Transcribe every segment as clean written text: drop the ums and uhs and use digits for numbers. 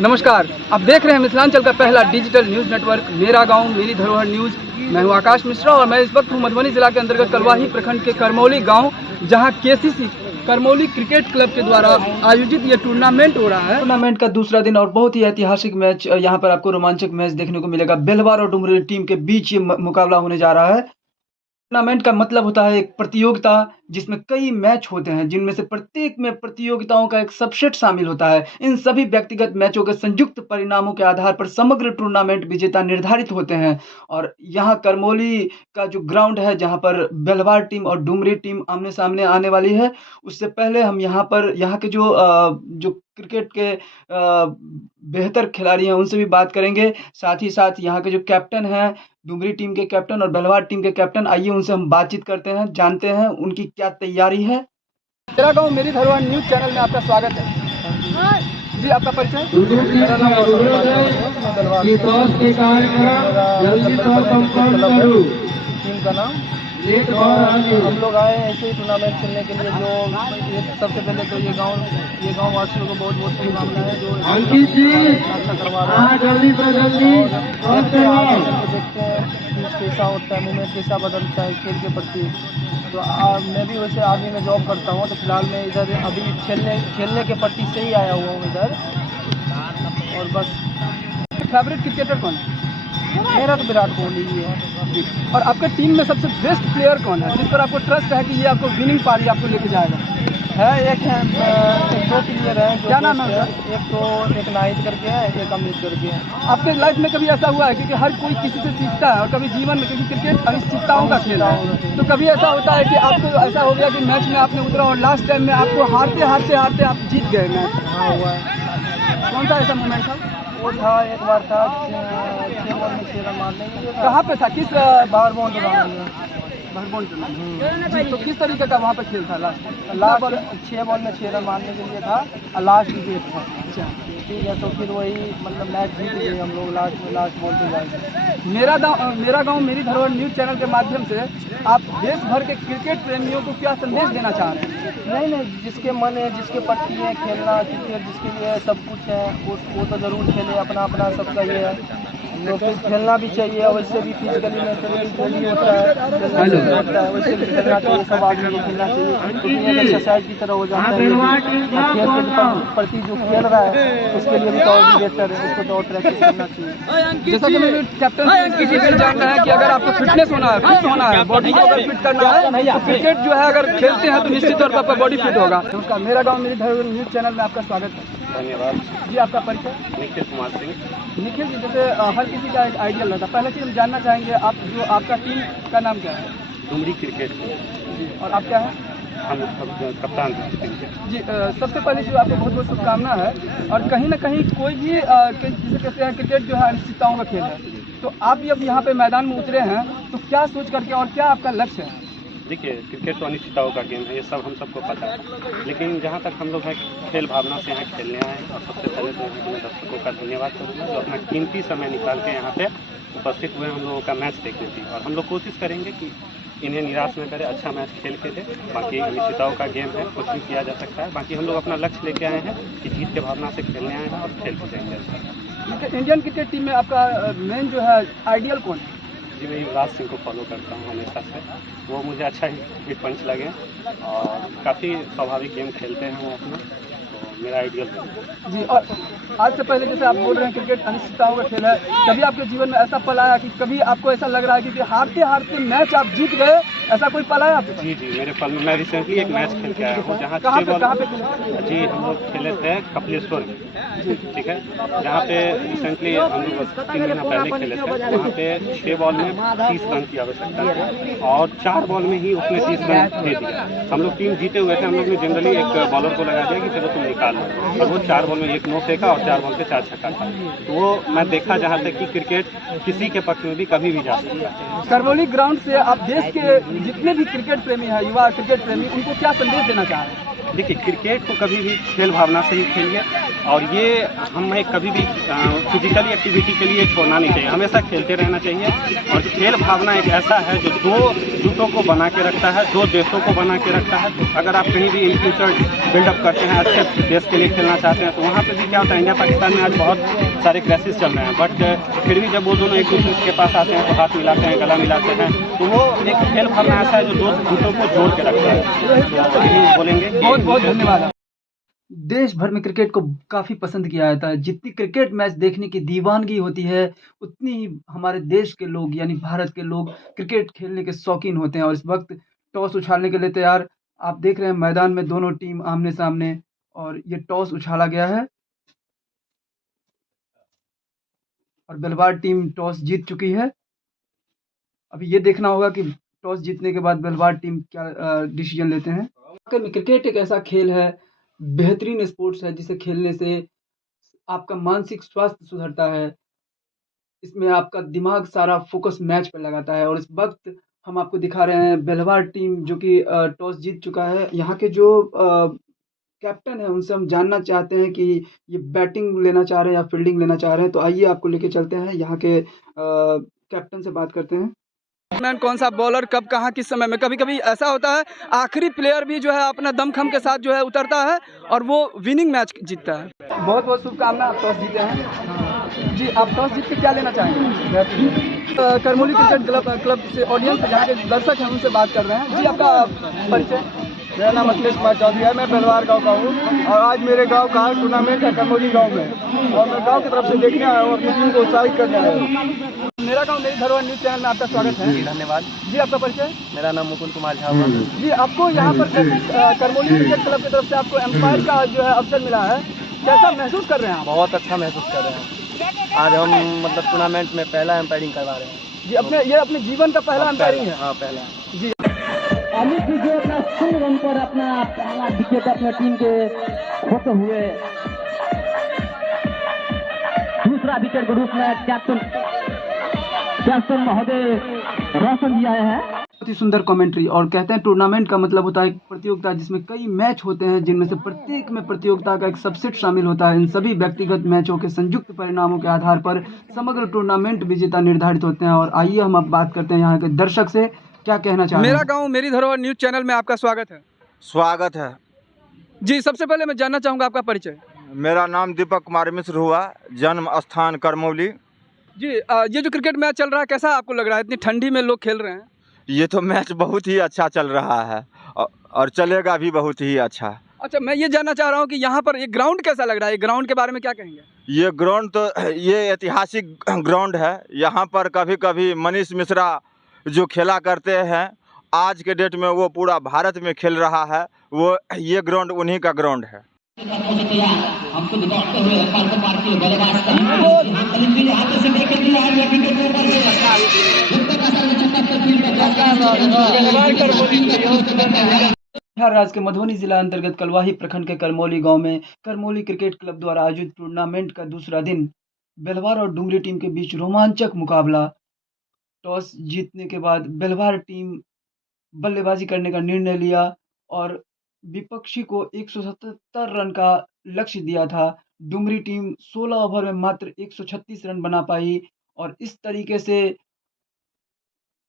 नमस्कार, आप देख रहे हैं मिथिलांचल का पहला डिजिटल न्यूज़ नेटवर्क मेरा गांव मेरी धरोहर न्यूज़। मैं हूं आकाश मिश्रा और मैं इस वक्त हूं मधुबनी जिला के अंतर्गत कलवाही प्रखंड के करमौली गांव, जहां केसीसी करमौली क्रिकेट क्लब के द्वारा आयोजित ये टूर्नामेंट हो रहा है। टूर्नामेंट का दूसरा दिन और बहुत ही ऐतिहासिक मैच, यहाँ पर आपको रोमांचक मैच देखने को मिलेगा। बेलवार और डुमरी टीम के बीच ये मुकाबला होने जा रहा है। टूर्नामेंट का मतलब होता है एक प्रतियोगिता जिसमें कई मैच होते हैं, जिनमें से प्रत्येक में प्रतियोगिताओं का एक सबसेट शामिल होता है। इन सभी व्यक्तिगत मैचों के संयुक्त परिणामों के आधार पर समग्र टूर्नामेंट विजेता निर्धारित होते हैं। और यहाँ करमौली का जो ग्राउंड है, जहाँ पर बेलवार टीम और डुमरी टीम आमने सामने आने वाली है, उससे पहले हम यहाँ के जो क्रिकेट के बेहतर खिलाड़ी हैं उनसे भी बात करेंगे। साथ ही साथ यहाँ के जो कैप्टन हैं, डुमरी टीम के कैप्टन और बेलवार टीम के कैप्टन, आइए उनसे हम बातचीत करते हैं, जानते हैं उनकी क्या तैयारी है। मेरा गांव मेरी धरोहर न्यूज़ चैनल में आपका स्वागत है। जी, आपका परिचय? मेरा नाम टीम का नाम हम लोग आए हैं ऐसे ही टूर्नामेंट खेलने के लिए। जो सबसे पहले तो ये गांव वासियों को बहुत बहुत शुभकामनाएं जो अच्छा करवा रहे हैं। देखते हैं कैसा होता है, मूवमेंट कैसा बदलता है खेल के प्रति। तो मैं भी वैसे आर्मी में जॉब करता हूँ, तो फिलहाल मैं इधर अभी खेलने के प्रति से ही आया हुआ हूँ इधर। और बस फेवरेट क्रिकेटर कौन है? मेरा तो विराट कोहली ही है जी। और आपके टीम में सबसे बेस्ट प्लेयर कौन है, जिस पर आपको ट्रस्ट है कि ये आपको विनिंग पारी आपको लेके जाएगा? एक दो प्लेयर हैं। क्या नाम है? एक नाहिद करके है, एक अमित करके है। आपके लाइफ में कभी ऐसा हुआ है, क्योंकि हर कोई किसी से सीखता है और कभी जीवन में, क्योंकि क्रिकेट अनिश्चितताओं का खेल है, तो कभी ऐसा होता है कि आपको ऐसा हो गया कि मैच में आपने उतरा और लास्ट टाइम में आपको हारते हारते आप जीत गए मैच? हाँ, हुआ है। कौन सा ऐसा मोमेंट था? वो था एक बार था 6 बॉल में 6 रन मारने के लिए। कहाँ पे था? किस बाहर बाउंड टूर्नामेंट में। जी, तो किस तरीके का वहाँ पे खेल था? लास्ट 6 बॉल में 6 रन मारने के लिए था और लास्ट विकेट था। अच्छा, ठीक है, तो फिर वही मतलब मैच जीत गए हम लोग लास्ट बॉल पे जाएंगे। मेरा गांव मेरी धरोहर न्यूज़ चैनल के माध्यम से आप देश भर के क्रिकेट प्रेमियों को क्या संदेश देना चाह रहे हैं? नहीं, जिसके मन है, जिसके प्रति है खेलना क्रिकेट, जिसके लिए सब कुछ है, वो तो ज़रूर खेले। अपना सबका ये है, तो फिर खेलना भी चाहिए। वैसे भी फिजिकली मेंटली होता है, वैसे भी खेलना चाहिए। सब आदमी को खेलना चाहिए, क्योंकि एक एक्सरसाइज की तरह हो जाता है। खेल के प्रति जो खेल रहा है उसके लिए भी तो और भी बेहतर है, उसको तो और प्रैक्टिस करना चाहिए। जैसा कि मैं कैप्टन किसी से जान रहे हैं कि अगर आपको फिटनेस होना है, फिट होना है, बॉडी को अगर फिट करना है, तो क्रिकेट जो है अगर खेलते हैं तो निश्चित तौर पर आपका बॉडी फिट होगा। नमस्कार, मेरा गांव मेरी धरोहर न्यूज़ चैनल में आपका स्वागत है। धन्यवाद जी, आपका परिचय? निखिल कुमार सिंह। निखिल जी, जैसे हर किसी का एक आइडियल रहता है, पहले चीज हम जानना चाहेंगे आपका टीम का नाम क्या है? डुमरी क्रिकेट जी, और आप क्या है? हम कप्तान जी, सबसे पहले जो आपको बहुत बहुत शुभकामना है। और कहीं ना कहीं कोई भी जिसे कहते हैं क्रिकेट जो है अनिश्चितताओं का खेल है, तो आप जब यहाँ पे मैदान में उतरे हैं तो क्या सोच करके और क्या आपका लक्ष्य है? देखिए, क्रिकेट तो अनिश्चितताओं का गेम है, ये सब हम सबको पता है। लेकिन जहाँ तक हम लोग हैं खेल भावना से यहाँ खेलने आए, और सबसे पहले तो यहाँ के दर्शकों का धन्यवाद करूँगा जो अपना कीमती समय निकाल के यहाँ पे उपस्थित हुए हम लोगों का मैच देखने थी। और हम लोग कोशिश करेंगे कि इन्हें निराश न करें, अच्छा मैच खेल के दे। बाकी अनिश्चितताओं का गेम है, कुछ भी किया जा सकता है। बाकी हम लोग अपना लक्ष्य लेके आए हैं कि जीत के भावना से खेलने आए हैं और खेल के देंगे अच्छा। इंडियन क्रिकेट टीम में आपका मेन जो है आइडियल कौन है? जी, मैं युवराज सिंह को फॉलो करता हूँ हमेशा से। वो मुझे अच्छा ही पंच लगे और काफ़ी स्वाभाविक गेम खेलते हैं वो अपना, तो मेरा आइडियल है। जी, और आज से पहले जैसे आप बोल रहे हैं क्रिकेट अनिश्चितताओं का खेल है, कभी आपके जीवन में ऐसा पल आया कि कभी आपको ऐसा लग रहा है कि हारते हारते मैच आप जीत गए, ऐसा कोई पल आया आपके? जी, मेरे पल में मैं रिसेंटली एक मैच खेल के आया हूँ जहाँ कहाँ पे जी हम लोग खेले थे कपिलेश्वर में। ठीक है, जहाँ पे रिसेंटली हम लोग 3 महीना पहले खेले थे। वहाँ पे 6 बॉल में 30 रन की आवश्यकता थी और 4 बॉल में ही उसने 30 रन दे दिया। हम लोग टीम जीते हुए थे। हम लोग ने जनरली एक बॉलर को लगा दिया कि चलो तुम निकाल लो, और वो 4 बॉल में 1 नो फेंका और 4 बॉल पे 4 छक्का था। तो वो मैं देखा जहाँ तक कि क्रिकेट किसी के पक्ष में भी कभी भी जा सकता है। करमौली ग्राउंड से आप देश के जितने भी क्रिकेट प्रेमी हैं, युवा क्रिकेट प्रेमी, उनको क्या संदेश देना चाह रहे हैं? देखिए, क्रिकेट को कभी भी खेल भावना से ही खेलिए, और ये हमें कभी भी फिजिकली एक्टिविटी के लिए छोड़ना नहीं चाहिए, हमेशा खेलते रहना चाहिए। और खेल भावना एक ऐसा है जो दो जुटों को बना के रखता है, दो देशों को बना के रखता है। अगर आप कहीं भी इन फ्यूचर बिल्डअप करते हैं, अच्छे देश के लिए खेलना चाहते हैं, तो वहाँ पे भी क्या होता है, इंडिया पाकिस्तान में आज बहुत सारे क्रैशेस चल रहे हैं, बट फिर भी जब वो दोनों एक दूसरे के पास आते हैं तो हाथ मिलाते हैं, गला मिलाते हैं, तो वो एक खेल भावना ऐसा है जो दो जुटों को जोड़ के रखता है। तो यही बोलेंगे। बहुत बहुत धन्यवाद। देश भर में क्रिकेट को काफ़ी पसंद किया जाता है। जितनी क्रिकेट मैच देखने की दीवानगी होती है, उतनी ही हमारे देश के लोग यानी भारत के लोग क्रिकेट खेलने के शौकीन होते हैं। और इस वक्त टॉस उछालने के लिए तैयार, आप देख रहे हैं मैदान में दोनों टीम आमने-सामने, और ये टॉस उछाला गया है और बेलवार टीम टॉस जीत चुकी है। अभी ये देखना होगा कि टॉस जीतने के बाद बेलवार टीम क्या डिसीजन लेते हैं। वाकई में क्रिकेट एक ऐसा खेल है, बेहतरीन स्पोर्ट्स है, जिसे खेलने से आपका मानसिक स्वास्थ्य सुधरता है। इसमें आपका दिमाग सारा फ़ोकस मैच पे लगाता है। और इस वक़्त हम आपको दिखा रहे हैं बेलवार टीम जो कि टॉस जीत चुका है। यहाँ के जो कैप्टन हैं, उनसे हम जानना चाहते हैं कि ये बैटिंग लेना चाह रहे हैं या फ़ील्डिंग लेना चाह रहे हैं। तो आइए आपको लेके चलते हैं, यहाँ के कैप्टन से बात करते हैं। बैट्समैन कौन-सा बॉलर कब कहाँ किस समय में, कभी-कभी ऐसा होता है आखिरी प्लेयर भी जो है अपना दमखम के साथ जो है उतरता है और वो विनिंग मैच जीतता है। बहुत-बहुत शुभकामनाएं, आप टॉस जीते हैं। जी, आप टॉस जीत के क्या लेना चाहेंगे? करमौली क्रिकेट क्लब से ऑडियंस जहाँ के दर्शक हैं उनसे बात कर रहे हैं। जी, आपका परिचय? मेरा नाम अखिलेश कुमार चौधरी है, मैं बेलवार गांव का हूँ और आज मेरे गांव का टूर्नामेंट है करमौली गांव में और मैं गांव की तरफ से देखने आया हूँ, अपनी टीम को उत्साहित करने आया हूँ। मेरा गांव मेरी धरोहर न्यूज़ चैनल में आपका स्वागत है। जी धन्यवाद। जी, आपका परिचय? मेरा नाम मुकुंद कुमार झा हुआ। जी, आपको यहाँ पर करमौली क्रिकेट क्लब की तरफ से आपको एम्पायर का जो है अवसर मिला है, कैसा महसूस कर रहे हैं आप? बहुत अच्छा महसूस कर रहे हैं। आज हम मतलब टूर्नामेंट में पहला एम्पायरिंग करवा रहे हैं। जी, अपने जीवन का पहला एम्पायरिंग है। हाँ, पहला। जी, अमित जी जो अपना 16 रन पर अपना पहला विकेट अपने टीम के खोते हुए दूसरा विकेट के रूप में कैप्टन महोदय रोशन जी आए हैं। बहुत ही सुंदर कमेंट्री। और कहते हैं टूर्नामेंट का मतलब होता है एक प्रतियोगिता जिसमें कई मैच होते हैं, जिनमें से प्रत्येक में प्रतियोगिता का एक सबसेट शामिल होता है। इन सभी व्यक्तिगत मैचों के संयुक्त परिणामों के आधार पर समग्र टूर्नामेंट विजेता निर्धारित होते हैं। और आइए हम अब बात करते हैं यहाँ के दर्शक से, क्या कहना चाह रहे हैं। मेरा गाँव मेरी धरोहर न्यूज़ चैनल में आपका स्वागत है। स्वागत है। जी, सबसे पहले मैं जानना चाहूँगा आपका परिचय। मेरा नाम दीपक कुमार मिश्र हुआ, जन्म स्थान करमौली। जी, ये जो क्रिकेट मैच चल रहा है कैसा आपको लग रहा है? इतनी ठंडी में लोग खेल रहे हैं। ये तो मैच बहुत ही अच्छा चल रहा है और चलेगा भी बहुत ही अच्छा। अच्छा, मैं ये जानना चाह रहा हूँ कि यहाँ पर ये ग्राउंड कैसा लग रहा है? ये ग्राउंड के बारे में क्या कहेंगे? ये ग्राउंड तो ये ऐतिहासिक ग्राउंड है। यहाँ पर कभी कभी मनीष मिश्रा जो खेला करते हैं, आज के डेट में वो पूरा भारत में खेल रहा है। वो ये ग्राउंड उन्हीं का ग्राउंड है। बिहार राज्य के मधुबनी जिला अंतर्गत कलवाही प्रखंड के करमौली गांव में करमौली क्रिकेट क्लब द्वारा आयोजित टूर्नामेंट का दूसरा दिन बेलवार और डुमरी टीम के बीच रोमांचक मुकाबला। टॉस जीतने के बाद बेलवार टीम बल्लेबाजी करने का निर्णय लिया और विपक्षी को 177 रन का लक्ष्य दिया था। डुमरी टीम 16 ओवर में मात्र 136 रन बना पाई और इस तरीके से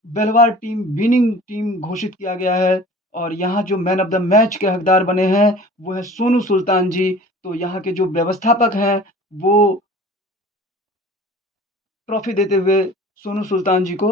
बेलवार टीम विनिंग टीम घोषित किया गया है। और यहाँ जो मैन ऑफ द मैच के हकदार बने हैं वो है सोनू सुल्तान जी। तो यहाँ के जो व्यवस्थापक हैं वो ट्रॉफी देते हुए सोनू सुल्तान जी को